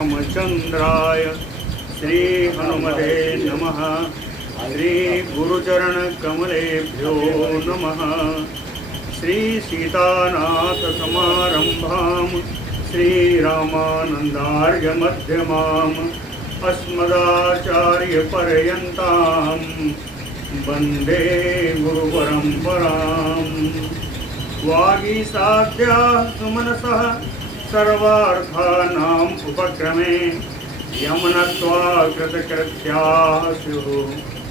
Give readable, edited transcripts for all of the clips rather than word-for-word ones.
रामचंद्राय श्री हनुमते नमः। श्री गुरुचरण कमलेभ्यो नमः। श्री सीतानाथ समारंभां श्री रामानंदार्य मध्यमाम् अस्मदाचार्य पर्यन्तां वंदे गुरु परंपरां। वागीसाध्या सुमनसः सर्वार्थानाम् उपक्रमे यमनत्वा कृतकृत्याः स्युः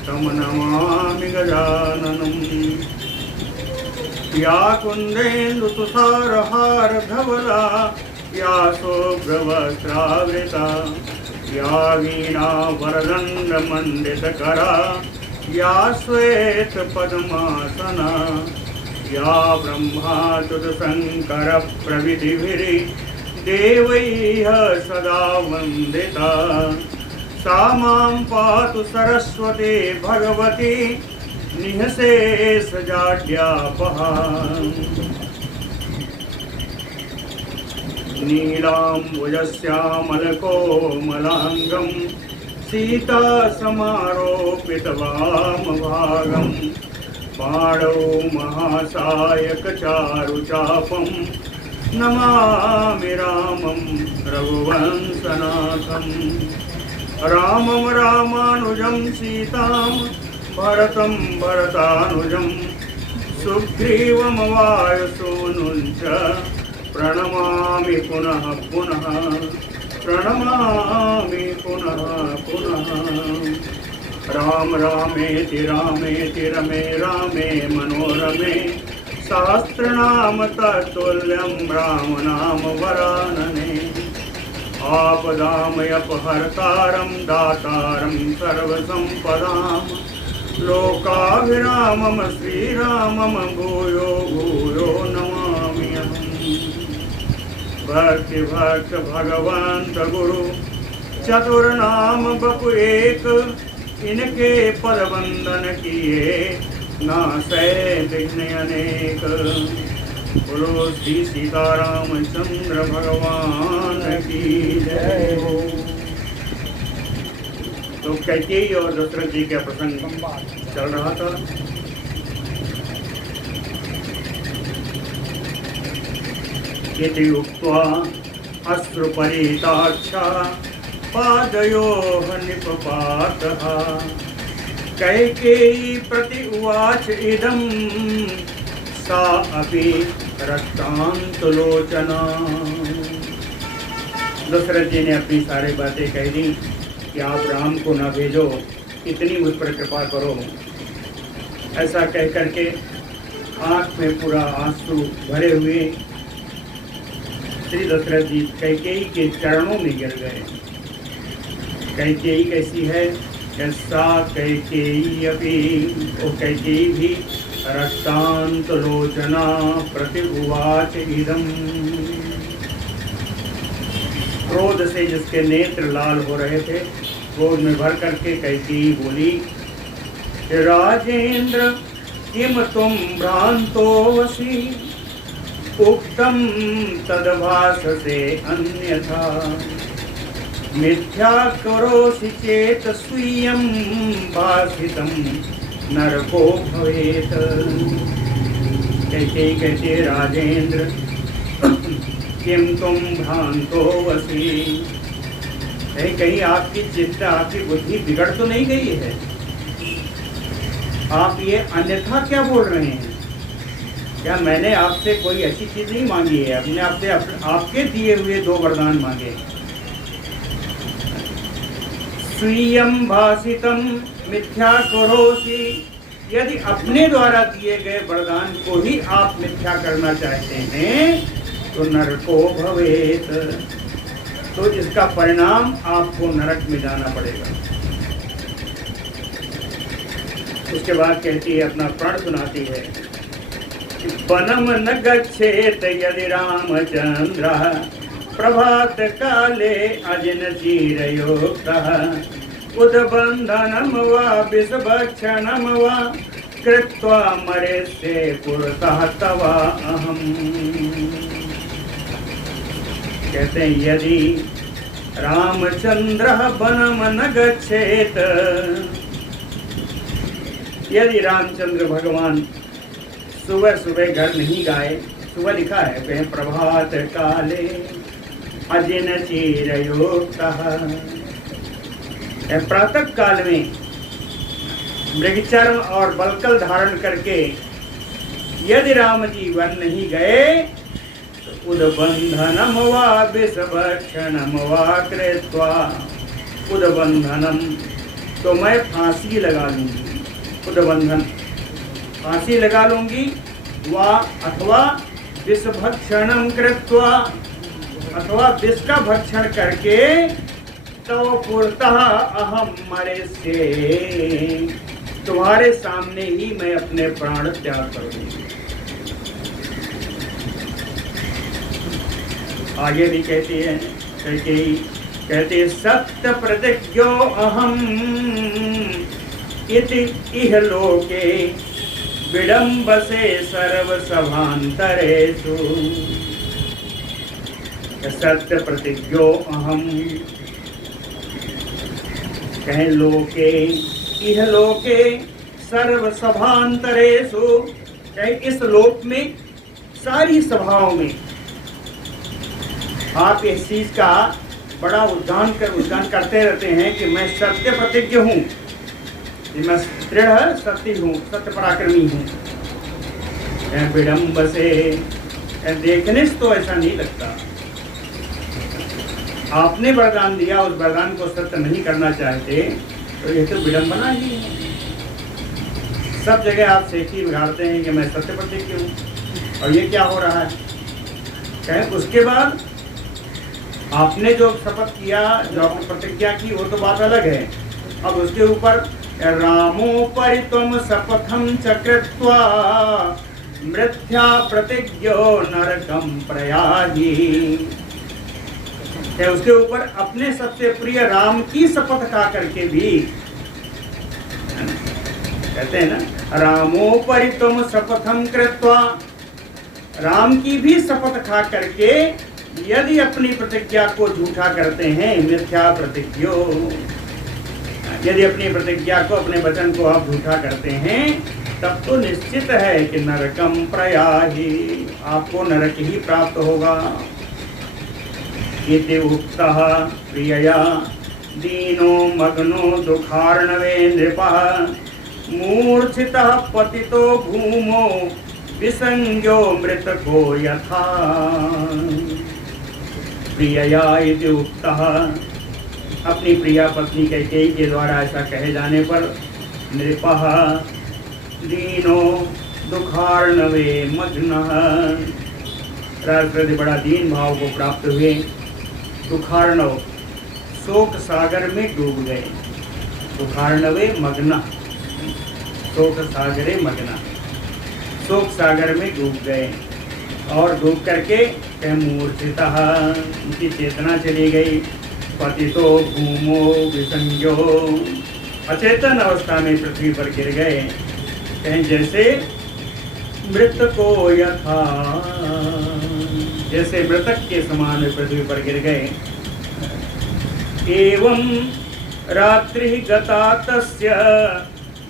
तं नमामि गजाननम्। या कुन्देन्दुतुषारहारधवला या शुभ्रवस्त्रावृता या वीणावरदण्डमण्डितकरा या श्वेतपद्मासना या ब्रह्माच्युतशङ्करप्रभृतिभिः देवैः सदा वन्दिता सा मां पातु सरस्वती भगवती निःशेषजाड्यापहा। नीलाम्बुजश्यामलकोमलाङ्गं सीतासमारोपितवामभागं पाणौ महासायकचारुचापं नमामि रामं रघुवंशनाथं। रामं रामानुजं सीतां भरतं भरतानुजं सुग्रीवं वायुसूनुं च प्रणमामि पुनः पुनः प्रणमामि पुनः पुनः। राम रामेति रामेति रमे रामे मनोरमे सहस्रनाम तत्तुल्यं राम नाम वरानने। आपदामयपहर्तारं दातारं सर्वसम्पदां लोकाभिरामं श्रीरामं भूयो भूयो नमाम्यहम्। भक्ति भक्त भगवंत गुरु चतुर्नाम बपु एक इनके पद वंदन किए नासै विघ्न अनेक। बोलो श्री सीतारामचंद्र भगवान की जय हो। तो कैकेयी और दशरथ जी का प्रसंग चल रहा था। इति उक्त्वा अश्रुपरीताक्षा पादयोः निपपातः कैकेयी प्रति उवाच इदं सा अपि रक्तान्तलोचना। दशरथ जी ने अपनी सारी बातें कह दी कि आप राम को न भेजो, इतनी मुझ पर कृपा करो। ऐसा कह करके आँख में पूरा आंसू भरे हुए श्री दशरथ जी कैकेयी के चरणों में गिर गए। कैकेयी कैसी है? ऐसा कैकेयी अपि, वो कैकेयी भी रक्तान्तलोचना प्रति उवाच इदम्। क्रोध से जिसके नेत्र लाल हो रहे थे, क्रोध में भर करके कैकेयी बोली, राजेंद्र किम तुम भ्रांतो वसी उक्तम तदभाससे अन्यथा मिथ्या करोसि चेत स्वीयं भासितं नरको भवेत। कैकेयी कहते राजेंद्र किम तुम भ्रांतो वसी, कहीं आपकी चिंता आपकी बुद्धि बिगड़ तो नहीं गई है? आप ये अन्यथा क्या बोल रहे हैं? क्या मैंने आपसे कोई ऐसी चीज नहीं मांगी है? अपने आपसे आपके दिए हुए दो वरदान मांगे। स्वीयं भासितं मिथ्या करोसि, यदि अपने द्वारा दिए गए वरदान को ही आप मिथ्या करना चाहते हैं तो नरको भवेत, तो इसका परिणाम आपको नरक में जाना पड़ेगा। उसके बाद कहती है, अपना प्रण सुनाती है, वनम न गच्छेत यदि रामचंद्रः प्रभात काले अजिन चीरयोक्तः उद्बन्धनं वा विषभक्षणं वा कृत्वा मरेष्ये पुरतः तव अहम्। कहते हैं यदि रामचंद्रः वनम न गच्छेत। यदि रामचंद्र भगवान सुबह सुबह घर नहीं गए, सुबह लिखा है वह प्रभात काले अजिन चीरयोक्तः, प्रातः काल में मृगचर्म और बलकल धारण करके यदि राम जी वन नहीं गए तो उद्बंधनम वा विषभक्षणम वा कृत्वा, उद्बंधनम तो मैं फांसी लगा लूंगी, उद्बंधन फांसी लगा लूंगी, वा अथवा विषभक्षणम कृत्वा, अथवा विष का भक्षण करके, तो पुरतः अहम मरेष्ये, तुम्हारे सामने ही मैं अपने प्राण त्याग करूंगी। आगे भी कहती है, कहते सत्य प्रतिज्ञो अहम इति इह लोके विडम्बसे सर्व सभांतरेषु। सत्य प्रतिज्ञो अहम, कहें लोके इह लोके सर्व सभांतरेषु, कहें इस लोक में सारी सभाओं में आप इस चीज का बड़ा उद्गान करते रहते हैं कि मैं सत्य प्रतिज्ञ हूँ, मैं दृढ़ सत्य हूँ, सत्य पराक्रमी हूँ। विडम्ब से देखने से तो ऐसा नहीं लगता, आपने वरदान दिया, उस वरदान को सत्य नहीं करना चाहते तो यह तो विडम्बना ही है। सब जगह आप सेठी बिगाड़ते हैं कि मैं सत्य प्रतिज्ञ हूँ, और ये क्या हो रहा है? कहें उसके बाद आपने जो शपथ किया, जो आपने प्रतिज्ञा की, वो तो बात अलग है। अब उसके ऊपर रामोपरि त्वं शपथं चकृत्वा मृत्या प्रतिज्ञो नरकं प्रयाहि, उसके ऊपर अपने सबसे प्रिय राम की शपथ खा करके भी, कहते हैं ना, रामोपरि त्वं शपथं कृत्वा, राम की भी शपथ खा करके यदि अपनी प्रतिज्ञा को झूठा करते हैं, मिथ्या प्रतिज्ञो, यदि अपनी प्रतिज्ञा को, अपने वचन को आप झूठा करते हैं, तब तो निश्चित है कि नरकम प्रयाहि, आपको नरक ही प्राप्त होगा। इति उक्तः प्रियया दीनो मग्नो दुखार्णवे नृपः मूर्छितः पतितो भूमो विसंज्ञो मृतको यथा। प्रियया इति उक्तः, अपनी प्रिया पत्नी कैकेयी के द्वारा ऐसा कहे जाने पर नृपः दीनो दुखार्णवे मग्नः, राजप्रति बड़ा दीन भाव को प्राप्त हुए, दुखार्णव शोक सागर में डूब गए, दुखार्णवे मग्न, शोक सागरे मग्न, शोक सागर में डूब गए, और डूब करके मूर्छितः, उनकी चेतना चली गई, पतितो भूमो विसंज्ञो, अचेतन अवस्था में पृथ्वी पर गिर गए, कहें जैसे मृतको यथा, जैसे मृतक के समान पृथ्वी पर गिर गए। एवं रात्रि गता तस्य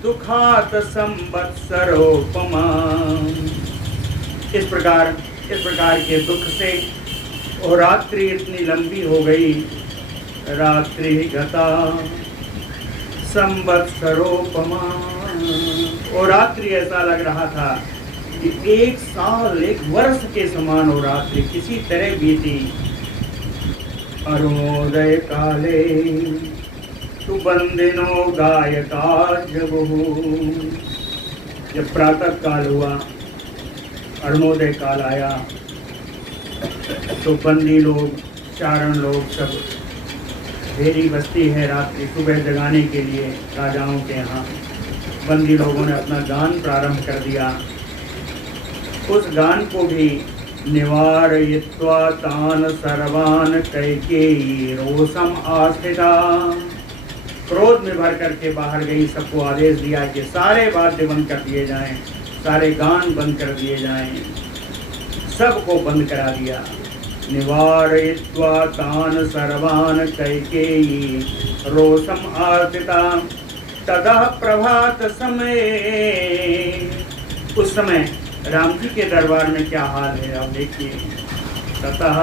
दुखात संवत्सरोपमा, इस प्रकार के दुख से और रात्रि इतनी लंबी हो गई, रात्रि गता संवत्सरोपमा, और रात्रि ऐसा लग रहा था कि एक साल, एक वर्ष के समान वो रात्रि किसी तरह बीती। अरुणोदय काले तु बंदिनो गायका जबहु, जब प्रातः काल हुआ, अरुणोदय काल आया, तो बंदी लोग, चारण लोग सब, ढेरी बस्ती है रात्रि सुबह जगाने के लिए राजाओं के यहाँ, बंदी लोगों ने अपना गान प्रारंभ कर दिया। उस गान को भी निवारयित्वा तान सर्वान कैकेयी रोषम आस्थिता, क्रोध में भर करके बाहर गई, सबको आदेश दिया कि सारे वाद्य बंद कर दिए जाएं, सारे गान बंद कर दिए जाएं, सबको बंद करा दिया। निवारयित्वा तान् सर्वान् कैकेयी रोषम् आर्तिता। तदा प्रभात समय, उस समय राम जी के दरबार में क्या हाल है आप देखिए। ततः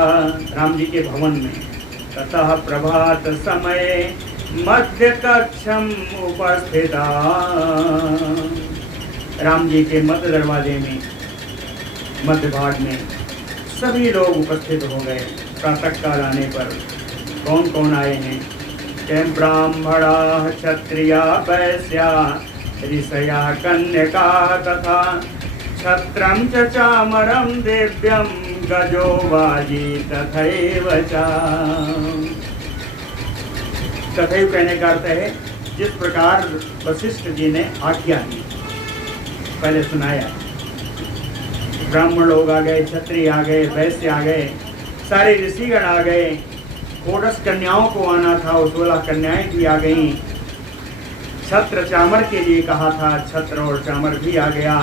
राम जी के भवन में, ततः प्रभात समय मध्य कक्षम उपस्थिता। राम जी के मध्य दरवाजे में, मध्य भाग में सभी लोग उपस्थित हो गए। प्रातः काल आने पर कौन कौन आए हैं? ब्राह्मणा क्षत्रिया वैश्या ऋषया कन्यका तथा छत्रं च चामरं दिव्यं गजो वाजी तथैव च। तथैव कहने का अर्थ है जिस प्रकार वशिष्ठ जी ने आज्ञा दी, पहले सुनाया। ब्राह्मण लोग आ गए, क्षत्रिय आ गए, वैश्य आ गए, सारे ऋषिगण आ गए। 14 कन्याओं को आना था, वो 16 कन्याएं भी आ गईं। छत्र चामर के लिए कहा था, छत्र और चामर भी आ गया।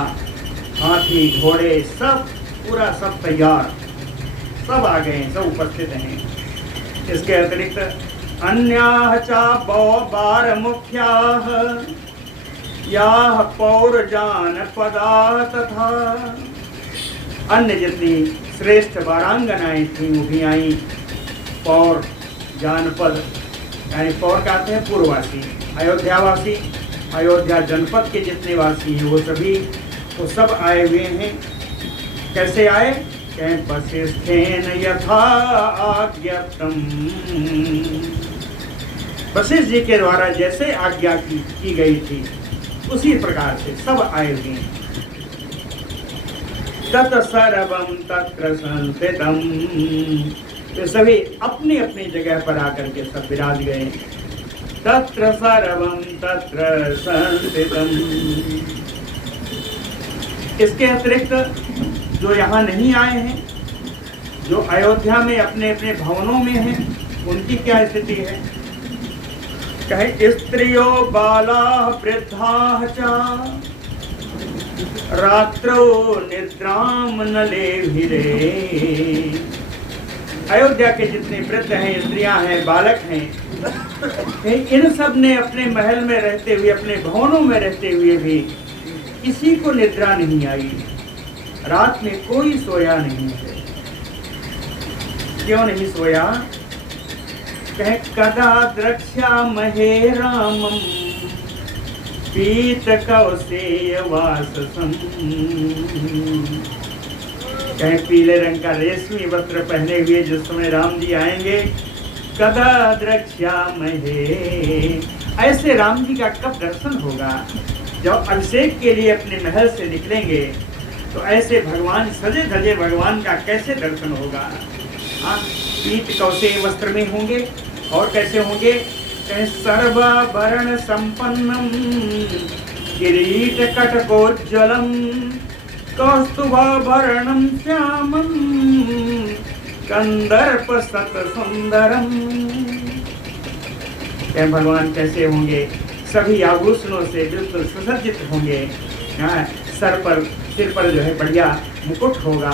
हाथी घोड़े सब पूरा सब तैयार, सब आ गए, सब उपस्थित हैं। इसके अतिरिक्त अन्याः च बार मुख्याः याः पौरजानपदाः तथा, अन्य जितनी श्रेष्ठ वारांगनाएं थीं वो भी आईं। पौर जानपद यानी पौर कहते हैं पूर्ववासी, अयोध्यावासी, अयोध्या जनपद के जितने वासी हैं वो सभी, वो सब आए हुए हैं। कैसे आए? कहें वशिष्ठेन यथा आज्ञातम, वशिष्ठ जी के द्वारा जैसे आज्ञा की गई थी उसी प्रकार से सब आए हुए हैं। तत् सर्वं तत्र संस्थितम्, तो सभी अपनी अपनी जगह पर आकर के सब विराज गए। तत्र सर्वं तत्र संस्थितम्। इसके अतिरिक्त जो यहाँ नहीं आए हैं, जो अयोध्या में अपने अपने भवनों में हैं, उनकी क्या स्थिति है? कहे स्त्रियो बाला वृद्धा च रात्रो निद्राम न लेभिरे। अयोध्या के जितने वृद्ध हैं, स्त्रियां हैं, बालक हैं, इन सब ने अपने महल में रहते हुए, अपने भवनों में रहते हुए भी किसी को निद्रा नहीं आई। रात में कोई सोया नहीं है। क्यों नहीं सोया? कहे कदा द्रक्ष्यामहे रामं पीत कौसेय वाससं। कहे पीले रंग का रेशमी वस्त्र पहने हुए जिस समय राम जी आएंगे, कदा द्रक्ष्यामहे, ऐसे राम जी का कब दर्शन होगा? जब अभिषेक के लिए अपने महल से निकलेंगे तो ऐसे भगवान, सजे धजे भगवान का कैसे दर्शन होगा? पीत कौशेय वस्त्र में होंगे और कैसे होंगे? सर्वाभरण संपन्नम किरीट कटकोज्ज्वलम कौस्तुभाभरणम श्यामम कंदर्प सत सुंदरम। भगवान कैसे होंगे? सभी आभूषणों से बिल्कुल सुसज्जित होंगे। सिर पर जो है बढ़िया मुकुट होगा,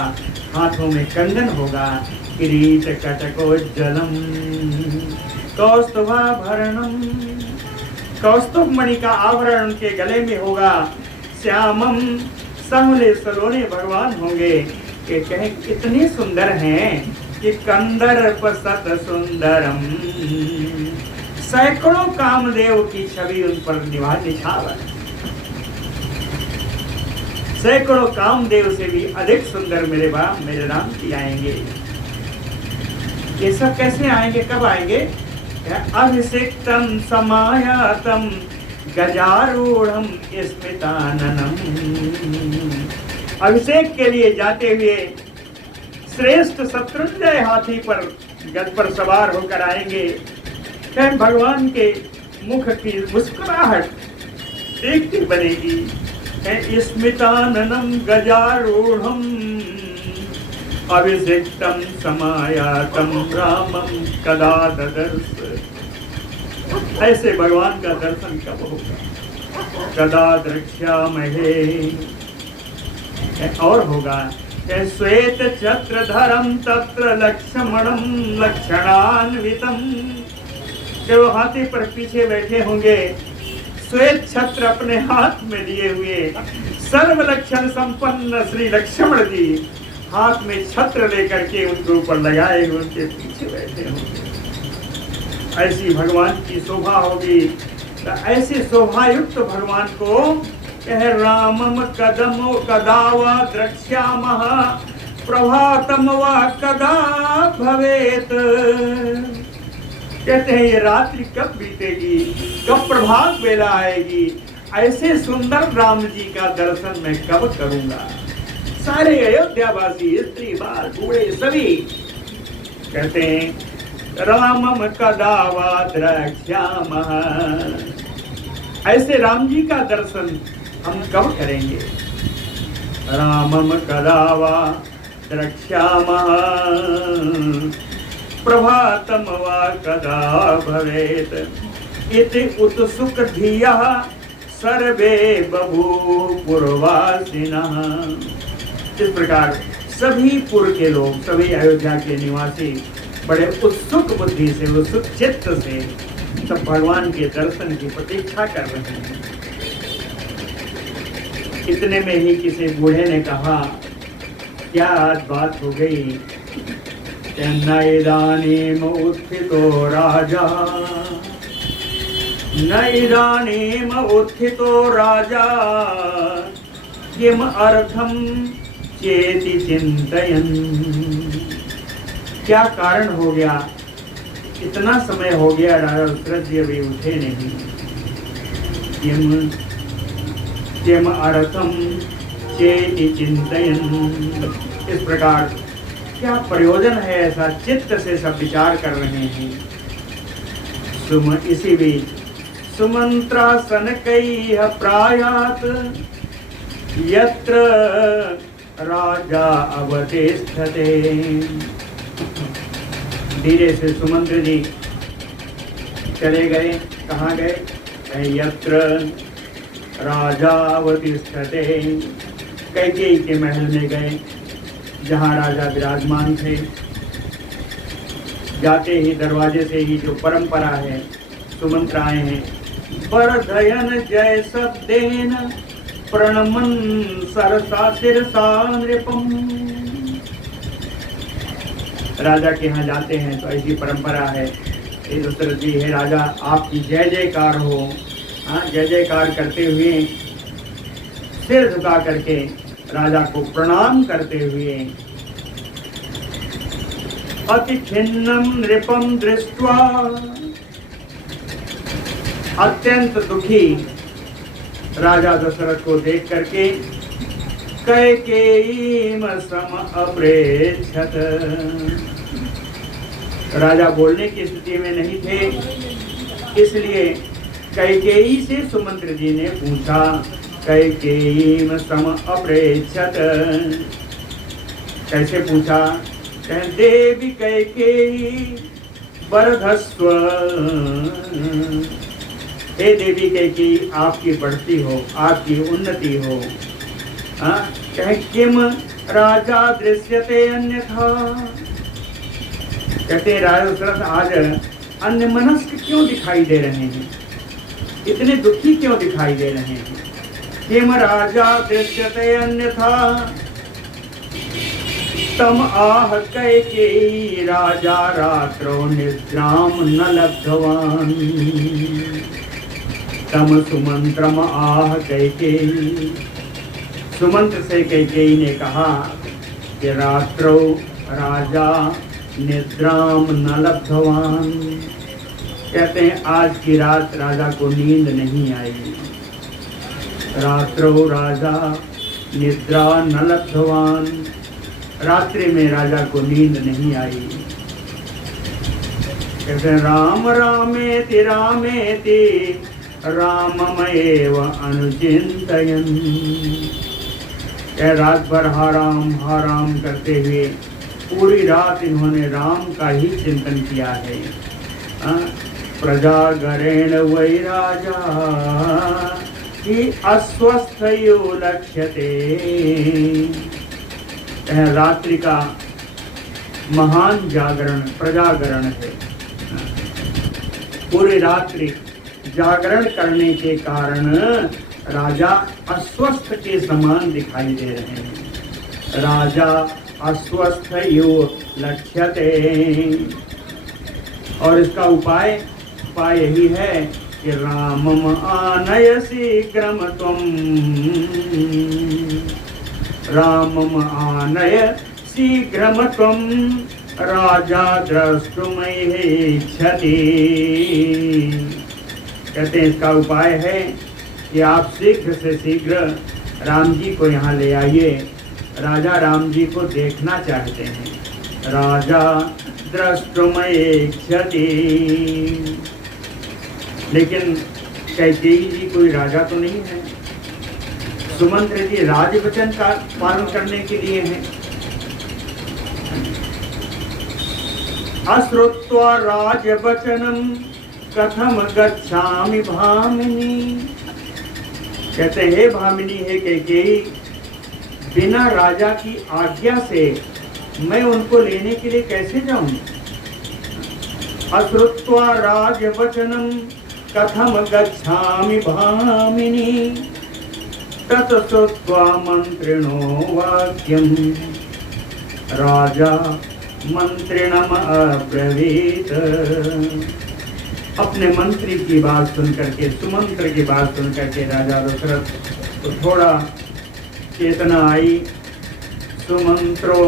हाथों में कंगन होगा, किरीट कटकोज्ज्वलम कौस्तुभाभरणम, कौस्तुभ मणि का आवरण उनके गले में होगा। श्यामम, सांवले सलोने भगवान होंगे कि कहें कितने सुंदर हैं कि कंदर्प सत सुंदरम, सैकड़ों कामदेव की छवि उन पर निछावर, सैकड़ों कामदेव से भी अधिक सुंदर मेरे राम जी आएंगे। ये सब कैसे आएंगे? कब आएंगे? अभिषिक्तम समायातम गजारूढ़म स्मिताननम। अभिषेक के लिए जाते हुए श्रेष्ठ शत्रुंजय हाथी पर गज पर सवार होकर आएंगे। फिर भगवान के मुख की मुस्कुराहट देखती बनेगी। स्मिताननम गजारूढ़म अभिषिक्तम समायातम रामम कदा ददर्श। ऐसे भगवान का दर्शन कब होगा? कदा द्रक्ष्यामहे। और होगा श्वेत छत्रधरं तत्र लक्ष्मणं लक्षणान्वितं। जब वो हाथी पर पीछे बैठे होंगे, श्वेत छत्र अपने हाथ में लिए हुए सर्व लक्षण संपन्न श्री लक्ष्मण जी हाथ में छत्र लेकर के उनके ऊपर लगाए उनके पीछे बैठे होंगे। ऐसी भगवान की शोभा होगी। तो ऐसे शोभायुक्त भगवान को कह रामम कदमो कदावा द्रक्ष्यामः प्रभातम वा कदा भवेत। कहते हैं ये रात्रि कब बीतेगी, कब प्रभात बेला आएगी, ऐसे सुंदर राम जी का दर्शन मैं कब करूंगा। सारे अयोध्यावासी स्त्री बाल बूढ़े सभी कहते हैं रामम कदा वा द्रक्ष्यामः, ऐसे राम जी का दर्शन हम कब करेंगे। रामम कदा वा द्रक्ष्यामः प्रभातम वा कदा भवेत इति उत्सुक धियः सर्वे बभूवुर्वासिनः। इस प्रकार सभी पुर के लोग, सभी अयोध्या के निवासी बड़े उत्सुक बुद्धि से, उत्सुक चित्त से सब भगवान के दर्शन की प्रतीक्षा कर रहे हैं। इतने में ही किसी बूढ़े ने कहा, क्या आज बात हो गई। न इदानीम उत्थितो राजा, न इदानीम उत्थितो राजा किम अर्थम चेति चिंतयन्। क्या कारण हो गया, इतना समय हो गया राजा दशरथ जी अभी उठे नहीं। किम किम अर्थम चेति चिंतयन्। इस प्रकार क्या प्रयोजन है, ऐसा चित्त से सब विचार कर रहे हैं। इसी बीच सुमंत्रासन कई प्रायात यत्र राजा अवतिष्ठते। धीरे से सुमंत्र जी चले गए। कहाँ गए। यत्र राजा अवतिष्ठते, कैकेयी के महल में गए जहाँ राजा विराजमान थे। जाते ही दरवाजे से ही जो परंपरा है, सुमंत्र आए हैं। वर्धयन जय शब्देन प्रणमन सरसा शिरसा नृपम। राजा के यहाँ जाते हैं तो ऐसी परंपरा है। दशरथ जी है राजा, आपकी जय जयकार हो। हाँ, जय जयकार करते हुए सिर झुका करके राजा को प्रणाम करते हुए अति खिन्नम नृपम दृष्ट्वा, अत्यंत दुखी राजा दशरथ को देख करके कैकेयीम सम अप्रेक्षत। राजा बोलने की स्थिति में नहीं थे, इसलिए कैकेयी से सुमंत्र जी ने पूछा, कैकेयीम सम अप्रेक्षत। कैसे पूछा। देवी कैकेयी वर्धस्व। हे देवी कैकेयी, आपकी बढ़ती हो, आपकी उन्नति हो। कहे किम राजा दृश्यते अन्यथा। कहते राजा दशरथ आज अन्य मनस्क क्यों दिखाई दे रहे हैं, इतने दुखी क्यों दिखाई दे रहे हैं। किम राजा दृश्यते अन्यथा तम आह कैकेयी राजा रात्रो निद्राम न लब्धवान। तम सुमंत्रम आह कैकेयी। सुमंत्र से कैकेयी ने कहा कि रात्रो राजा निद्राम न लब्धवान। कहते हैं आज की रात राजा को नींद नहीं आई। रात्रो राजा निद्रा न लब्धवान। रात्रि में राजा को नींद नहीं आई। कहते हैं राम रामेति रामेति राममेव अनुचिन्तयन्। रात भर हाराम करते हुए पूरी रात इन्होंने राम का ही चिंतन किया है। प्रजागरेण वै राजा कि अस्वस्थयो लक्ष्यते। रात्रि का महान जागरण प्रजागरण है। पूरी रात्रि जागरण करने के कारण राजा अस्वस्थ के समान दिखाई दे रहे हैं। राजा अस्वस्थ यो लक्ष्यते, और इसका उपाय यही है कि रामम आनय शीघ्रम त्वं, रामम आनय शीघ्रम त्वं राजा द्रष्टुमिच्छति। कहते हैं इसका उपाय है कि आप शीघ्र से शीघ्र राम जी को यहाँ ले आइए। राजा राम जी को देखना चाहते हैं। राजा द्रष्टुमिच्छति। लेकिन कैकेयी जी कोई राजा तो नहीं है। सुमंत्र जी राजवचन का पालन करने के लिए हैं। अश्रुत्वा राजवचनम कथम गच्छामि भामिनी। कहते हैं भामिनी है कैकेयी, बिना राजा की आज्ञा से मैं उनको लेने के लिए कैसे जाऊं। अश्रुत्वा राजवचनम कथम गच्छामि भामिनी, तत श्रुत्वा मंत्रिणो वाक्यम राजा मंत्रिणम अब्रवीत। अपने मंत्री की बात सुन करके, सुमंत्र की बात सुन करके राजा दशरथ तो थोड़ा चेतना आई। सुमंत्रो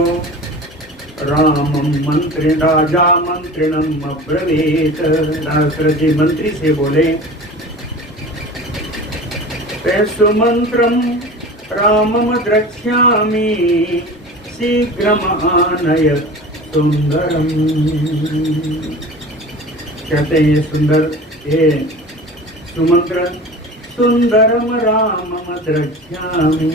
राम मंत्री राजा मंत्रिणम अब्रवीत। दशरथ जी मंत्री से बोले, सुमंत्रम रामम द्रक्ष्यामि शीघ्रम आनय सुंदरम। कहते हैं सुंदर ये सुमंत्र सुंदरम रामम द्रक्ष्यामि,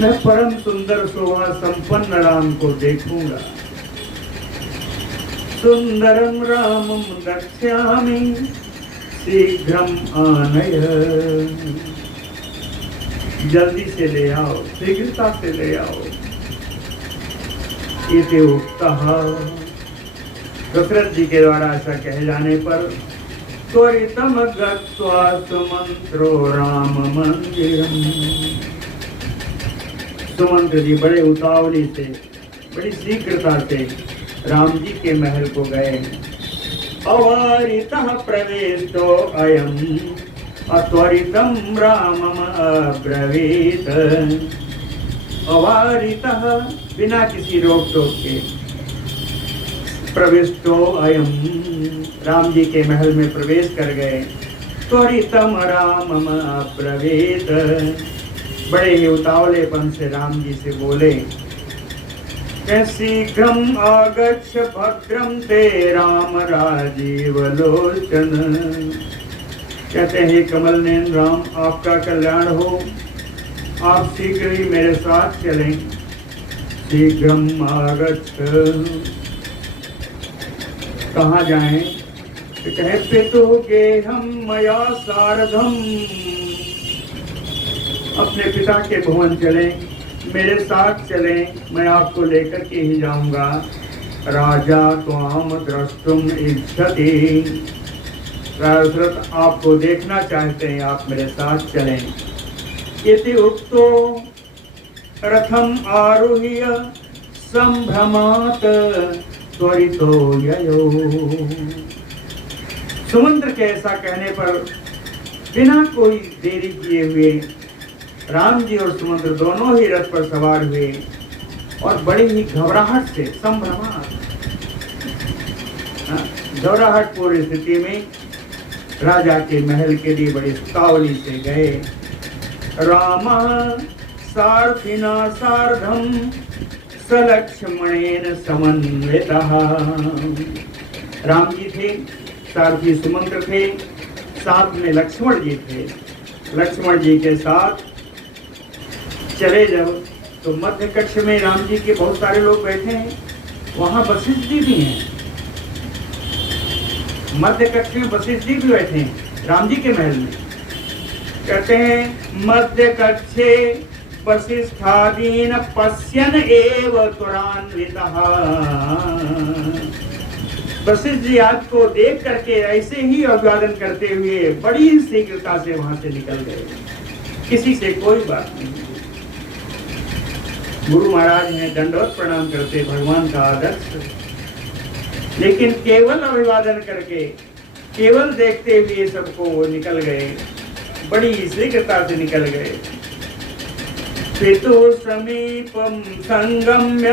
मैं परम सुंदर शोभा संपन्न राम को देखूंगा। सुंदरम रामम द्रक्ष्यामि शीघ्रम आनय, जल्दी से ले आओ, शीघ्रता से ले आओ। इति उक्तः, दशरथ जी के द्वारा ऐसा कहे जाने पर त्वरितम गत्वा सुमंत्रो राम मंदिरम। सुमंत्र जी बड़े उतावली से, बड़ी शीघ्रता से राम जी के महल को गए। अवारितः प्रवेशो अयम् अत्वरितं रामम अब्रवीत। अवारितः बिना किसी रोक टोक के, प्रविष्टो अयम राम जी के महल में प्रवेश कर गए। त्वरितम रामम अब्रवीत, बड़े ही उतावलेपन से राम जी से बोले, शीघ्रम आगच्छ भद्रम ते राम राजीव लोचन। कहते हैं कमल नयन राम, आपका कल्याण हो, आप शीघ्र ही मेरे साथ चलें। शीघ्रम आगच्छ, कहाँ जाएं? तो कहे पितु गेहम मया सारधम, अपने पिता के भवन चलें, मेरे साथ चलें, मैं आपको लेकर के ही जाऊंगा। राजा त्वाम द्रष्टुम इच्छति, दशरथ आपको देखना चाहते हैं, आप मेरे साथ चलें। इति उक्तो रथम आरुह्य संभ्रमात् त्वरितो ययो। सुमंत्र के ऐसा कहने पर बिना कोई देरी किए हुए राम जी और सुमंत्र दोनों ही रथ पर सवार हुए और बड़ी ही घबराहट से, संभ्रमात्, घबराहट पूरी स्थिति में राजा के महल के लिए बड़ी उतावली से गए। राम सारथिना सार्धम सलक्ष्मणेन समन्वितः। राम जी थे, सारथी सुमंत्र थे, साथ में लक्ष्मण जी थे। लक्ष्मण जी के साथ चले जब तो मध्य कक्ष में राम जी के बहुत सारे लोग बैठे हैं, वहां वशिष्ठ जी भी हैं। मध्य कक्ष में वशिष्ठ जी भी बैठे हैं राम जी के महल में। कहते हैं मध्य कक्षे वसिष्ठादीन पश्यन एव त्वरान्वितः। वशिष्ठ जी आपको देख करके ऐसे ही अभिवादन करते हुए बड़ी शीघ्रता से वहां से निकल गए, किसी से कोई बात नहीं। गुरु महाराज ने दंडवत प्रणाम करते, भगवान का आदर्श, लेकिन केवल अभिवादन करके, केवल देखते हुए सबको वो निकल गए, बड़ी शीघ्रता से निकल गए। पितु समीपम संगम्य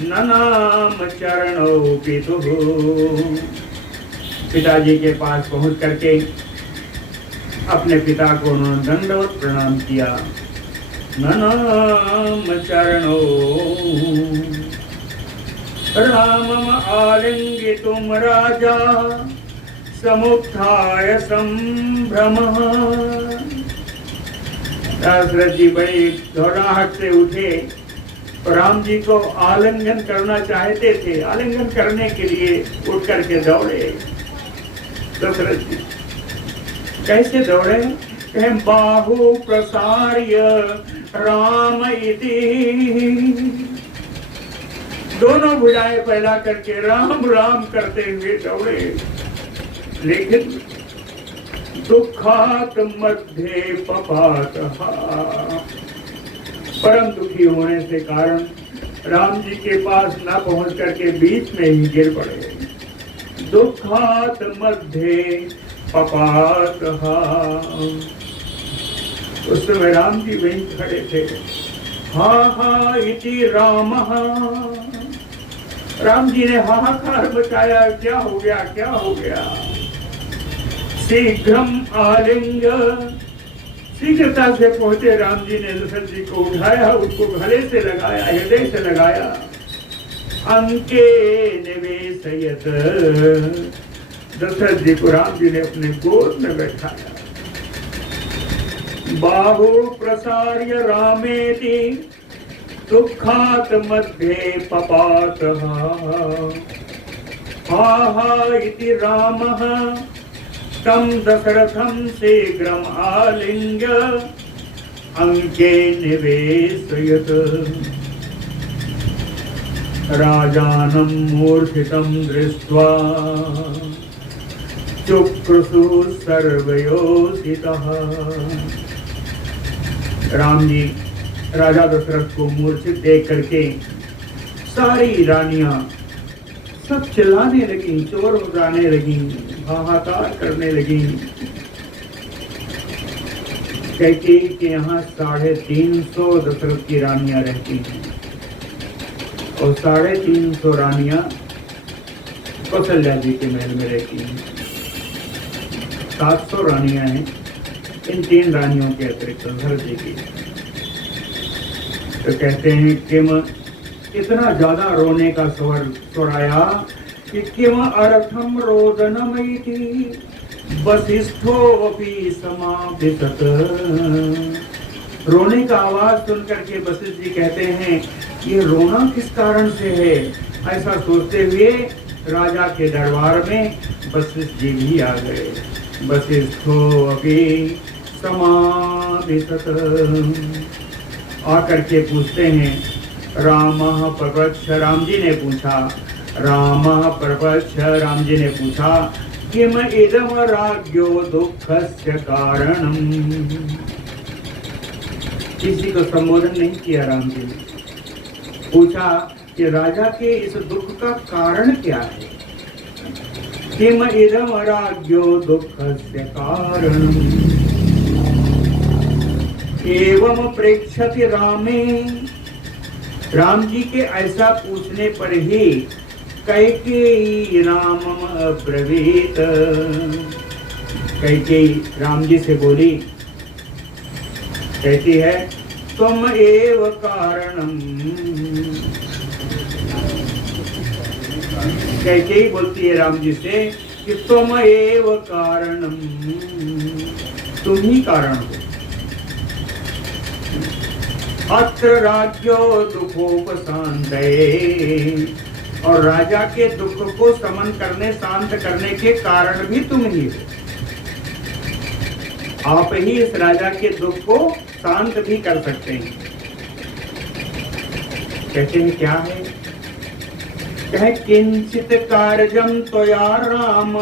ननाम चरणौ पितुः। पिताजी के पास पहुंच करके अपने पिता को उन्होंने दंडवत प्रणाम किया। ननाम चरणौ रामम आलिंगितुम राजा समुत्थाय संभ्रमः। दशरथ जी बड़े घबराहट से उठे, राम जी को आलिंगन करना चाहते थे। आलिंगन करने के लिए उठ करके दौड़े दशरथ जी। कैसे दौड़े? कहें बाहु प्रसार्य राम इति। दोनों भुजाएं फैला करके राम राम करते हुए दौड़े, लेकिन दुखात मध्य पपातः। परम दुखी होने से कारण राम जी के पास न पहुंच करके बीच में ही गिर पड़े। दुखात मध्य पपातः। उस समय राम जी वहीं खड़े थे। हा हा इति रामः। राम जी ने हाहाकार मचाया, क्या हो गया, क्या हो गया। शीघ्रम आलिंग। शीघ्रता से पहुंचे राम जी ने दशरथ जी को उठाया, उसको गले से लगाया, हृदय से लगाया। अंके निवेशयत। दशरथ जी को राम जी ने अपने गोद में बैठाया। बाहु प्रसार्य रामेति दुखात मध्ये पपातः। हा हा इति रामः तम दशरथम शीघ्रम आलिंग्य अंके निवेशयत। राजानं मूर्छितं दृष्ट्वा चुक्रुषु सर्वयोषितः। राम जी राजा दशरथ को मूर्छित देख करके सारी रानियां सब चिल्लाने लगी, चोर उड़ाने लगी, हाहाकार करने लगी। कहती कि यहाँ 350 दशरथ की रानियां रहती हैं और 350 रानियां कौशल्या जी के महल में रहती हैं। 700 रानियां हैं इन 3 रानियों के अतिरिक्त दशरथ जी की। तो कहते हैं कि इतना ज्यादा रोने का स्वर आया कि किम अर्थम रोदनमइति वसिष्ठोऽपि समाभिशत। रोने का आवाज सुन करके वशिष्ठ जी कहते हैं ये रोना किस कारण से है। ऐसा सोचते हुए राजा के दरबार में वशिष्ठ जी भी आ गए। वसिष्ठोऽपि समाभिशत। आकर के पूछते हैं रामः प्रपच्छ। राम जी ने पूछा, रामः प्रपच्छ। राम जी ने पूछा किम इदम राज्ञो दुःखस्य कारणम। किसी को संबोधन नहीं किया राम जी ने। पूछा कि राजा के इस दुख का कारण क्या है। किम इदम राज्ञो दुःखस्य कारणम। एवं प्रेक्षति रामे। राम जी के ऐसा पूछने पर ही कैकेयी रामम अब्रवीत। कैकेयी राम जी से बोली, कहती है तुम एव कारणम। कैकेयी बोलती है राम जी से कि तुम एव कारणम, तुम ही कारण हो। अत्र राज्यो दुखोपशान्तये। और राजा के दुख को शमन करने, शांत करने के कारण भी तुम ही हो। आप ही इस राजा के दुख को शांत भी कर सकते हैं। कहते हैं क्या है, कहे किंचित कार्यम त्वया राम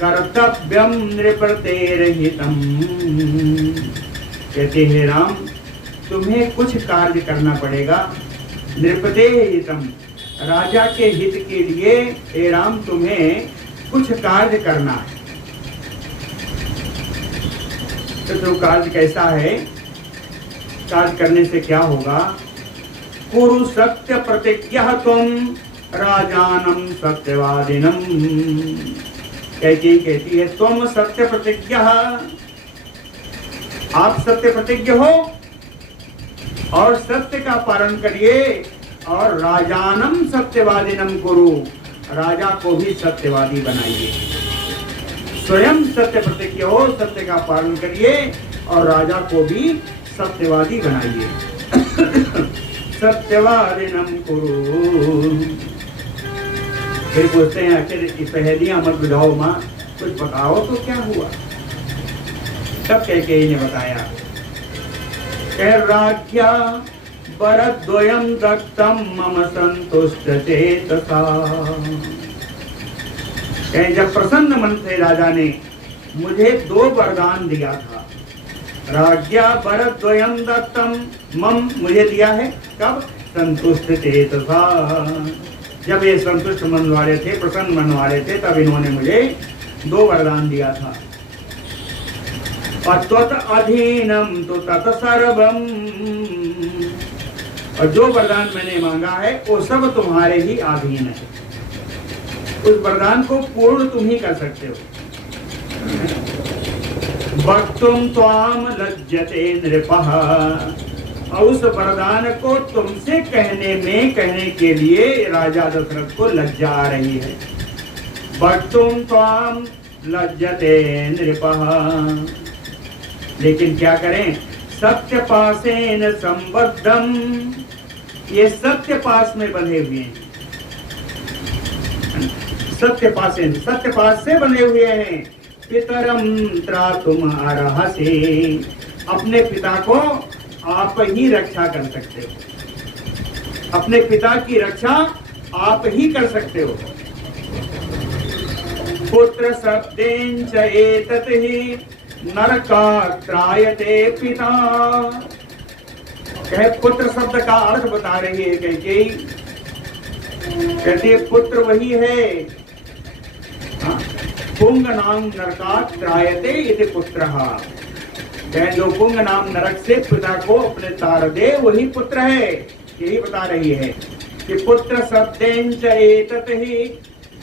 कर्तव्यम नृपतेरहितम। कहते हैं राम तुम्हें कुछ कार्य करना पड़ेगा, नृपतेरहितम राजा के हित के लिए हे राम तुम्हें कुछ कार्य करना है। तो कार्य कैसा है, कार्य करने से क्या होगा, कुरु सत्य प्रतिज्ञा तुम राजानम सत्यवादिनम। कहती है तुम सत्य प्रतिज्ञा, आप सत्य प्रतिज्ञ हो और सत्य का पालन करिए, और राजानम सत्यवादिनम कुरु राजा को भी सत्यवादी बनाइए। स्वयं सत्य प्रतिज्ञ हो, सत्य का पालन करिए और राजा को भी सत्यवादी बनाइए। सत्यवादिनम कुरु। फिर पूछते हैं आखिर पहेलियां मत बुझाओ माँ, कुछ बताओ तो क्या हुआ। तब कैकेयी ने बताया, कह राज्ञा वरद्वयं दत्तं मम संतुष्ट चेतसा। कह जब प्रसन्न मन से राजा ने मुझे 2 वरदान दिया था, राज्ञा वरद्वयं दत्तं मम मुझे दिया है कब, संतुष्ट चेतसा जब ये संतुष्ट मन वाले थे, प्रसन्न मन वाले थे, तब इन्होंने मुझे 2 वरदान दिया था। और त्वत् अधीनम तो तत् सर्वम, और जो वरदान मैंने मांगा है वो सब तुम्हारे ही अधीन है, उस वरदान को पूर्ण तुम ही कर सकते हो। वक्तुम त्वाम लज्जते नृपः, और उस वरदान को तुमसे कहने के लिए राजा दशरथ को लज्जा आ रही है। वक्तुम त्वाम लज्जते नृपः, लेकिन क्या करें, सत्य पासेन संबद्धम, ये सत्य पास में बंधे हुए हैं, सत्य पास से बने हुए हैं। पितरम त्रातुम अर्हसि, अपने पिता को आप ही रक्षा कर सकते हो, अपने पिता की रक्षा आप ही कर सकते हो। पुत्र शब्देन च एतत् ही नरकात्रायते पिता। कहे पुत्र शब्द का अर्थ बता रही है कैकेयी, कहते पुत्र वही है, पुंग नाम नरकात्रायते इति पुत्रः। कहे जो पुंग नाम नरक से पिता को अपने तार दे वही पुत्र है। यही बता रही है कि पुत्र शब्देन च एतत् ही,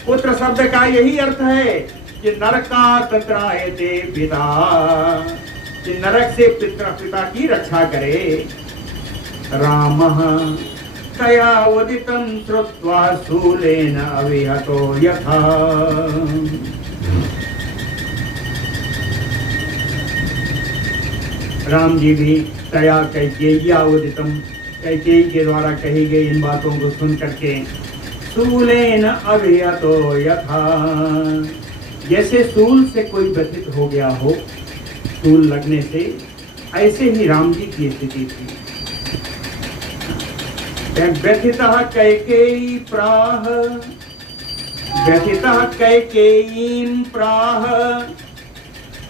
पुत्र शब्द का यही अर्थ है कि नरकात्रायते पिता, कि नरक से पिता की रक्षा करे। रामः तया उदितं श्रुत्वा शूलेन अविहतो यथा। राम जी भी तया कैकेय्या उदितम, कैकेयी के द्वारा कही गई इन बातों को सुन करके शूलेन अविहतो यथा, जैसे सूल से कोई व्यथित हो गया हो, सूल लगने से, ऐसे ही राम जी की स्थिति थी। व्यथितः कैकेयी प्राह, व्यथितः कैकेयीं प्राह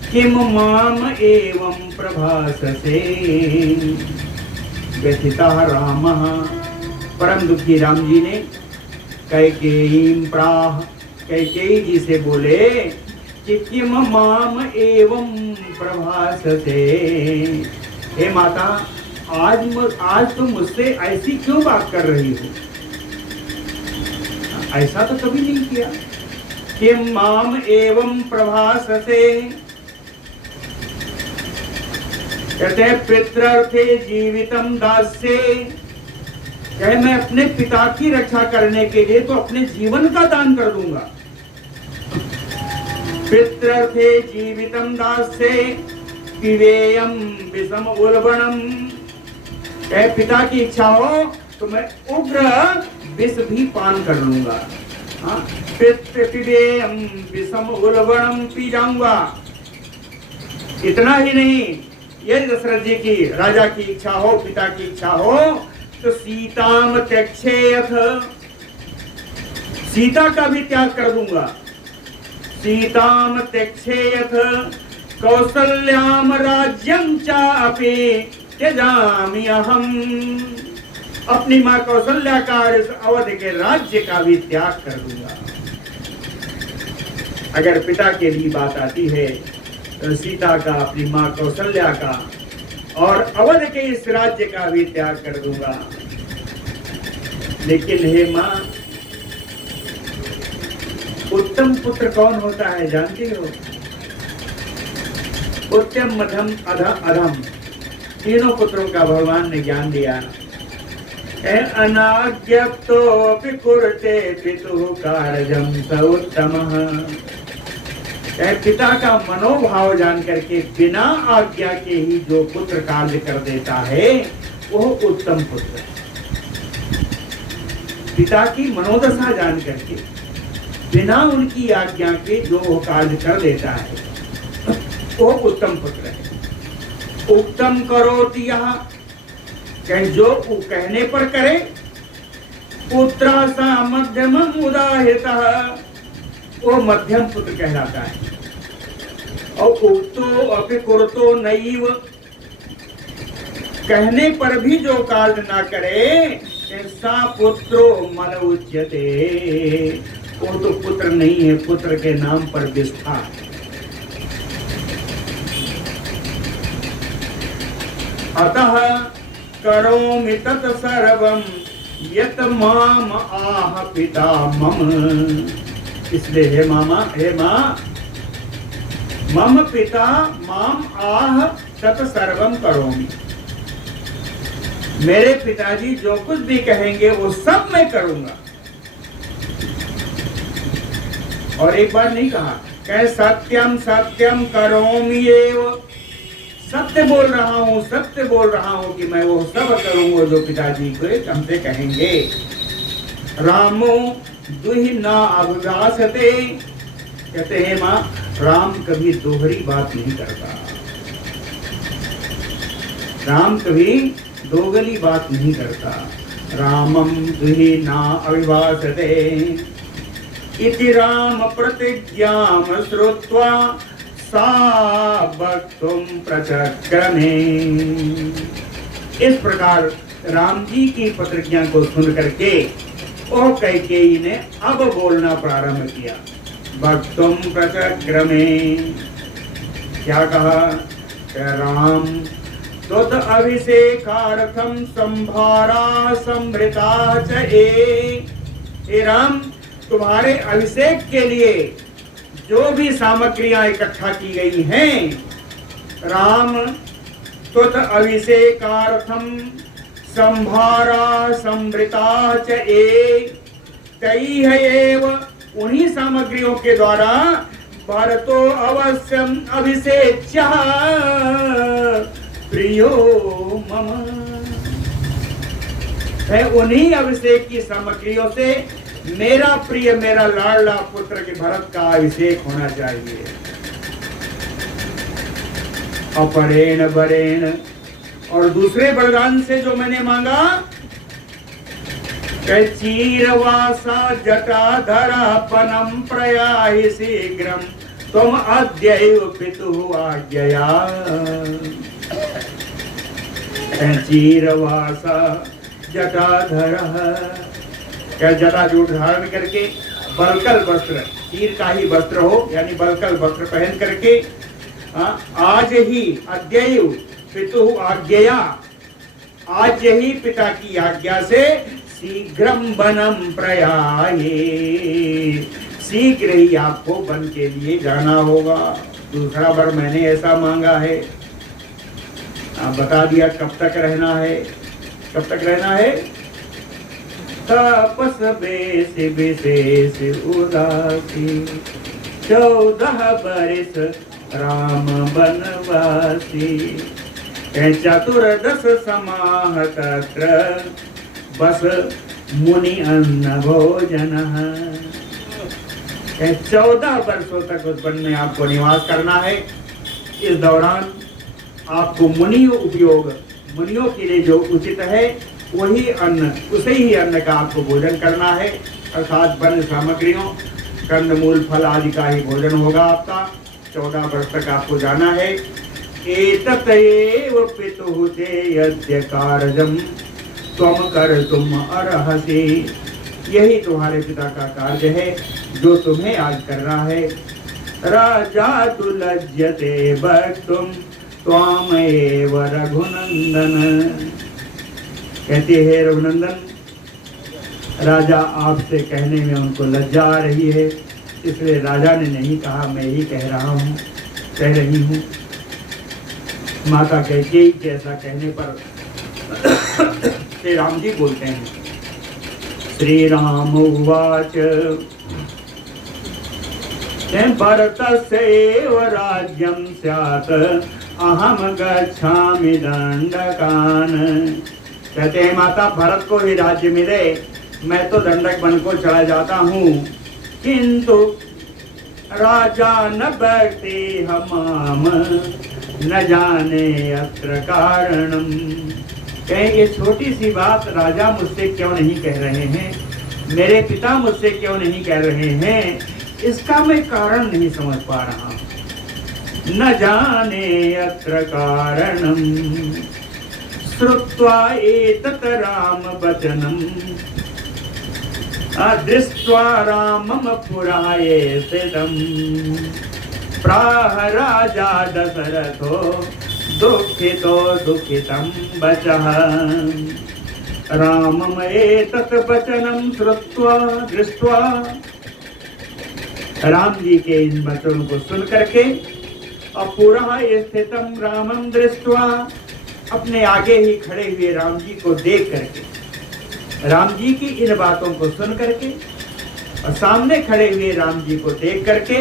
किम माम एवं प्रभाससे। व्यथितः रामः, परम दुखी राम जी ने कैकेयीं प्राह, कैकेयी जी से बोले कि किम माम एवं प्रभासते, हे माता आज तुम मुझसे ऐसी क्यों बात कर रही हो, ऐसा तो कभी नहीं किया। किम माम एवं प्रभासते, कहते हैं पितृर्थे जीवितम दास्ये, कहे मैं अपने पिता की रक्षा करने के लिए तो अपने जीवन का दान कर दूंगा। पितृर्थे जीवितम दास्ये पिबेयम विषम उल्बणम, कहे पिता की इच्छा हो तो मैं उग्र विष भी पान कर लूंगा। पिबेयम विषम उल्बणम, पी जाऊंगा। इतना ही नहीं, यदि दशरथ जी की राजा की इच्छा हो, पिता की इच्छा हो, तो सीताम त्यक्षेयथ, सीता का भी त्याग कर दूंगा। सीताम त्यक्षेयथ कौसल्याम राज्यम चापि त्यजामि अहम, अपनी मां कौशल्या का इस अवध के राज्य का भी त्याग कर दूंगा। अगर पिता के लिए बात आती है तो सीता का, अपनी मां कौशल्या का और अवध के इस राज्य का भी त्याग कर दूंगा। लेकिन हे मां, उत्तम पुत्र कौन होता है जानती हो? उत्तम, मध्यम, अधम, तीनों पुत्रों का भगवान ने ज्ञान दिया। अनाज्ञप्तोऽपि कुरुते पितुः कार्यं स उत्तमः, पिता का मनोभाव जान करके बिना आज्ञा के ही जो पुत्र कार्य कर देता है वह उत्तम पुत्र है। पिता की मनोदशा जान करके बिना उनकी आज्ञा के जो वो कार्य कर देता है वो उत्तम पुत्र है। उत्तम करोति यः, जो कहने पर करे। पुत्र सा मध्यम उदाहृतः, वो मध्यम पुत्र कहलाता है। और उक्तो अपि कुरुतो नैव, कहने पर भी जो कार्य ना करे, सा पुत्रो मन उच्यते, वो तो पुत्र नहीं है, पुत्र के नाम पर विस्तार। अतः करोमि तत् सर्वं यत् माम आह पिता मम, इसलिए हे मामा, हे माँ, मम पिता माम आह तत् सर्वं करोमि, मेरे पिताजी जो कुछ भी कहेंगे वो सब मैं करूंगा। और एक बार नहीं कहा, कहे सत्यम सत्यम करोमि एव, सत्य बोल रहा हूँ, सत्य बोल रहा हूँ कि मैं वो सब करूंगा जो पिताजी को हमसे कहेंगे। रामो दुहि ना अभिभाषते, कहते हैं माँ, राम कभी दोहरी बात नहीं करता, राम कभी दोगली बात नहीं करता। रामम दुहि ना अभिभाषते इति राम प्रतिज्ञां श्रुत्वा सा वक्तुम प्रचक्रमे। इस प्रकार राम जी की प्रतिज्ञा को सुन करके ओ कैकेयी ने अब बोलना प्रारंभ किया। वक्तुम प्रचक्रमे, क्या कहा? राम त्वत् अभिषेकार्थम संभारा संभृता च हे राम, तुम्हारे अभिषेक के लिए जो भी सामग्रियां इकट्ठा की गई हैं, राम त्वत् अभिषेकार्थम संभारा संभृता च तैः एव, उन्हीं सामग्रियों के द्वारा भरतो अवश्यम अभिषेच्यः प्रियो मम, है उन्हीं अभिषेक की सामग्रियों से मेरा प्रिय, मेरा लाडला पुत्र के भरत का अभिषेक होना चाहिए। अपरेण वरेण, और दूसरे वरदान से जो मैंने मांगा, चीरवासा जटाधरापनम प्रयाहि शीघ्रम त्वम् अद्यैव पितुः आज्ञया। चीरवासा जटाधरः, क्या जटाजूट धारण करके बलकल वस्त्र, चीर का ही वस्त्र हो, यानी बलकल वस्त्र पहन करके आज ही अद्यैव पितुः आज्ञया, आज ही पिता की आज्ञा से शीघ्रम वनम प्रयाहि, शीघ्र ही आपको वन के लिए जाना होगा। दूसरा वर मैंने ऐसा मांगा है, बता दिया कब तक रहना है, कब तक रहना है। तपस बेस विशेष उदासी 14 बरस राम बनवासी, चतुर्दश समाह तत्र बस मुनि अन्न भोजन। 14 वर्षों तक उस वन में आपको निवास करना है। इस दौरान आपको मुनियों के लिए जो उचित है वही अन्न, उसे ही अन्न का आपको भोजन करना है, अर्थात वन सामग्रियों कंदमूल फल आदि का ही भोजन होगा आपका। 14 वर्ष तक आपको जाना है। एतत एव पितुः ते यद्य कार्यम त्वं कर्तुम अर्हसि, यही तुम्हारे पिता का कार्य है जो तुम्हें आज करना है। राजा तु लज्जते वक्तुम त्वामेव रघुनंदन, कहते हैं रघुनंदन, राजा आपसे कहने में उनको लज्जा आ रही है, इसलिए राजा ने नहीं कहा, मैं ही कह रही हूँ। माता कैकेयी के ऐसा कहने पर श्री राम जी बोलते हैं, श्री राम उवाच भरतस्यैव राज्यं स्यात् अहम गच्छामि दंडकान, कहते हैं माता भरत को ही राज्य मिले, मैं तो दंडक वन को चला जाता हूँ, किंतु राजा न भक्ति हमाम न जाने अत्र कारणम, कहें ये छोटी सी बात राजा मुझसे क्यों नहीं कह रहे हैं, मेरे पिता मुझसे क्यों नहीं कह रहे हैं, इसका मैं कारण नहीं समझ पा रहा हूँ। न जाने अत्र कारणम श्रुत्वा एतत् राम वचनम दृष्ट्वा रामम पुराये स्थितम प्राह राजा दशरथो दुःखितो दुःखितं वचः, रामम एतत् वचनं श्रुत्वा दृष्ट्वा, राम जी के इन वचनों को सुन करके और पुराये स्थितम रामम दृष्ट्वा, अपने आगे ही खड़े हुए राम जी को देख करके, राम जी की इन बातों को सुन करके और सामने खड़े हुए राम जी को देख करके,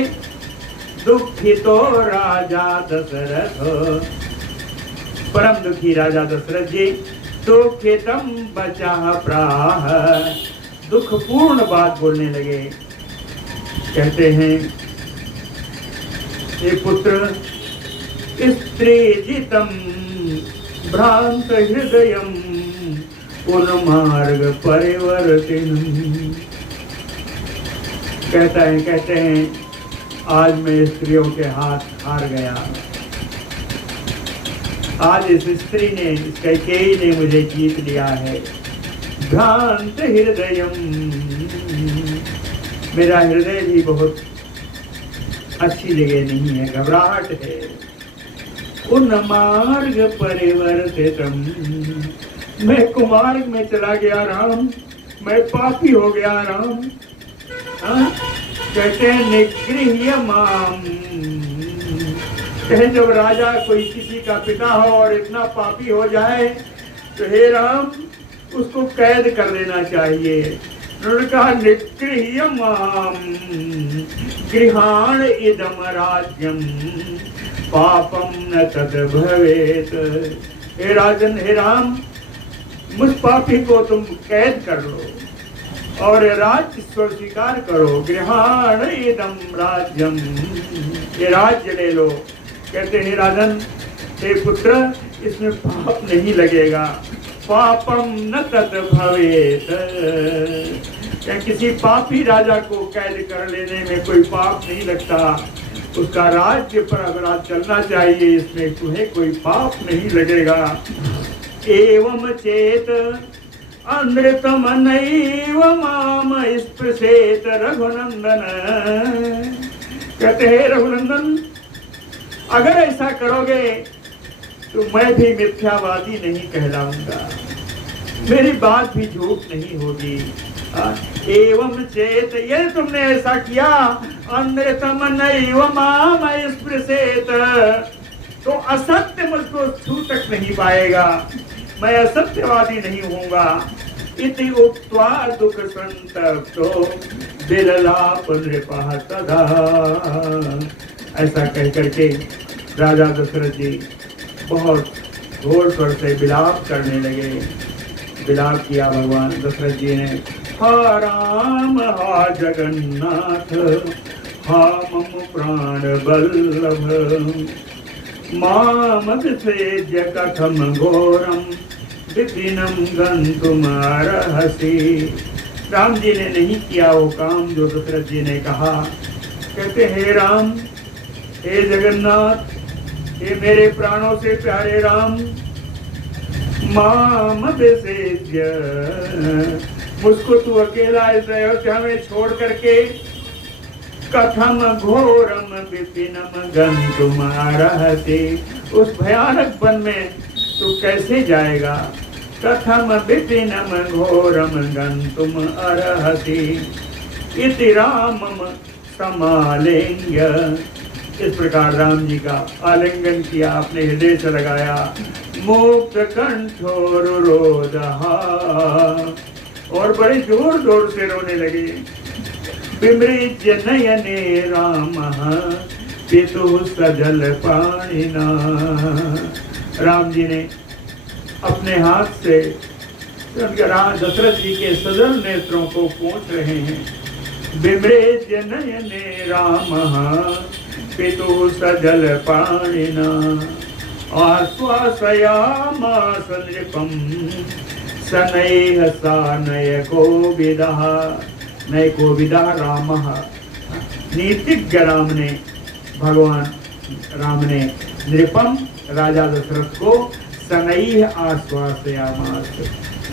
दुखितो राजा दशरथ, परम दुखी राजा दशरथ जी, दुखितम बचा प्राह, दुखपूर्ण बात बोलने लगे। कहते हैं, हे पुत्र, स्त्री जितम भ्रांत हृदयम पुनर्मार्ग परिवर्तिनम, कहते हैं आज मैं स्त्रियों के हाथ हार गया, आज इस स्त्री ने, इस कैकेयी ने मुझे जीत लिया है। भ्रांत हृदयम, मेरा हृदय भी बहुत अच्छी जगह नहीं है, घबराहट है। उन्मार्ग परिवर्तितम, मैं कुमार्ग में चला गया राम, मैं पापी हो गया राम। कहते हैं निगृह्य माम, कहे जब राजा कोई किसी का पिता हो और इतना पापी हो जाए तो हे राम उसको कैद कर लेना चाहिए। उन्होंने कहा निगृह्य माम गृहाण इदम राज्यम पापम न तद भवेत, हे राजन, हे राम, मुझ पापी को तुम कैद कर लो और राज्य स्वीकार करो। गृहाण इदम राज्यम, ये राज्य ले लो। कहते हैं राजन, हे पुत्र, इसमें पाप नहीं लगेगा, पापम न तत् भवेत, क्या किसी पापी राजा को कैद कर लेने में कोई पाप नहीं लगता, उसका राज्य पर अपराध चलना चाहिए, इसमें तुम्हें कोई पाप नहीं लगेगा। एवं चेत अनृतम नैव माम स्पृशेत रघुनंदन, कहते हैं रघुनंदन, अगर ऐसा करोगे तो मैं भी मिथ्यावादी नहीं कहलाऊंगा, मेरी बात भी झूठ नहीं होगी। एवं चेत, यदि तुमने ऐसा किया, अनृतम नैव माम स्पृशेत, तो असत्य मुझको छू तक नहीं पाएगा, मैं असत्यवादी नहीं होऊंगा। इति उक्त्वा दुख संतप्तो विललाप नृपः तदा, ऐसा कह करके राजा दशरथ जी बहुत घोर स्वर से विलाप करने लगे। विलाप किया भगवान दशरथ जी ने, हा राम हा जगन्नाथ हा मम प्राण बल्लभ, मामभिषेज्य कथम घोरम विपिनम गंतुमर्हसि। राम जी ने नहीं किया वो काम जो दशरथ जी ने कहा। कहते हे राम, हे जगन्नाथ, हे मेरे प्राणों से प्यारे राम, मामभिषेज्य, मुझको तू अकेला इस अयोध्या में छोड़ करके कथम घोरम विपिनम गंतुमर्हसि, उस भयानक वन में तू कैसे जाएगा। कथम विपिनम घोरम गंतुमर्हसि इति रामम समालिंग्य। इस प्रकार राम जी का आलिंगन किया, अपने हृदय से लगाया। मुक्त कंठोरुरोदहा, और बड़े जोर जोर से रोने लगे। विमृज्य नयने रामः पितुः सजल पाणिना। राम जी ने अपने हाथ से दशरथ जी के सजल नेत्रों को पोंछ रहे हैं। विमृज्य नयने रामः पितुः सजल पाणिना आश्वासयामास नृपं सनैः सानय कोविदः। नय कोविदः रामः, नीतिज्ञ राम ने, भगवान राम ने नृपम राजा दशरथ को सनैः आश्वासयामास,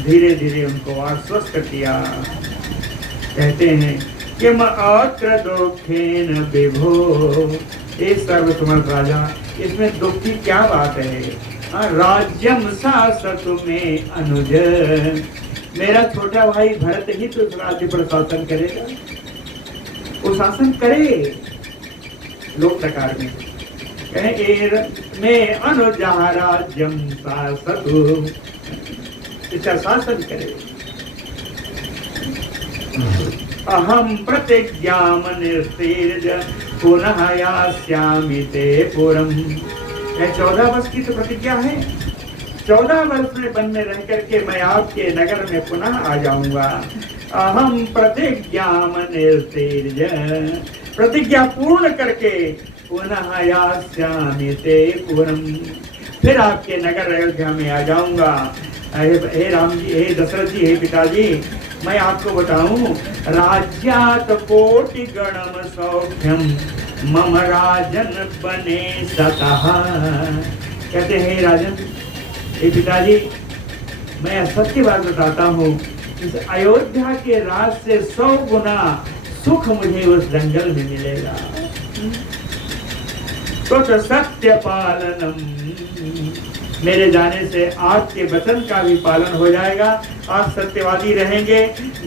धीरे धीरे उनको आश्वस्त किया। कहते हैं कि अत्र दुखेन विभो, हे सर्वसमर्थ राजा, इसमें दुख की क्या बात है। राज्यम शासत में अनुज, मेरा छोटा भाई भरत ही तो इस राज्य पर शासन करेगा, वो शासन करे। लोक प्रकार में मैं अनुज राज्यम शासतु, इसका शासन करे। अहम प्रतिज्ञाम निर्तीर्ज पुनः यास्यामि ते पुरम। 14 वर्ष की तो प्रतिज्ञा है, 14 वर्ष में वन में रह करके मैं आपके नगर में पुनः आ जाऊंगा। अहम प्रतिज्ञाम निर्तीर्ज, प्रतिज्ञा पूर्ण करके पुनः यास्यामि ते पुरम, फिर आपके नगर अयोध्या में आ जाऊंगा। हे राम जी, हे दशरथ जी, हे पिताजी, मैं आपको बताऊं, राज्यात कोटि गणम सौख्यम मम राजन बने सतः। कहते हैं राजन, हे पिताजी, मैं सत्य बात बताता हूँ, इस अयोध्या के राज से 100 गुना सुख मुझे उस जंगल में मिलेगा। तो सत्य पालनम, मेरे जाने से आपके वचन का भी पालन हो जाएगा, आप सत्यवादी रहेंगे।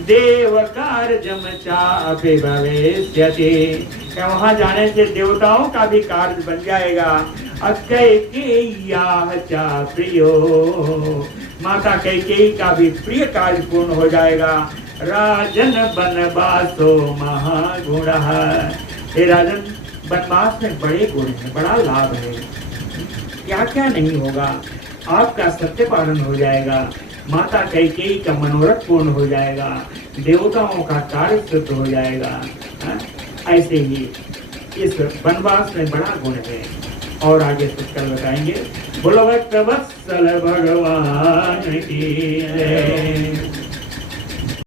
देव कार्यम चापि भविष्यति, वहां जाने से देवताओं का भी कार्य बन जाएगा। कैकेय्याः च प्रियो, माता कैकेयी का भी प्रिय कार्य पूर्ण हो जाएगा। राजन वनवासो महागुणः, हे राजन, वनवास में बड़े गुण हैं, बड़ा लाभ है। क्या क्या नहीं होगा, आपका सत्य पालन हो जाएगा, माता कैकेयी का मनोरथ पूर्ण हो जाएगा, देवताओं का कार्य सिद्ध हो जाएगा। ऐसे ही इस वनवास में बड़ा गुण है। और आगे कुछ कल बताएंगे। बोलो भक्त वत्सल भगवान की जय।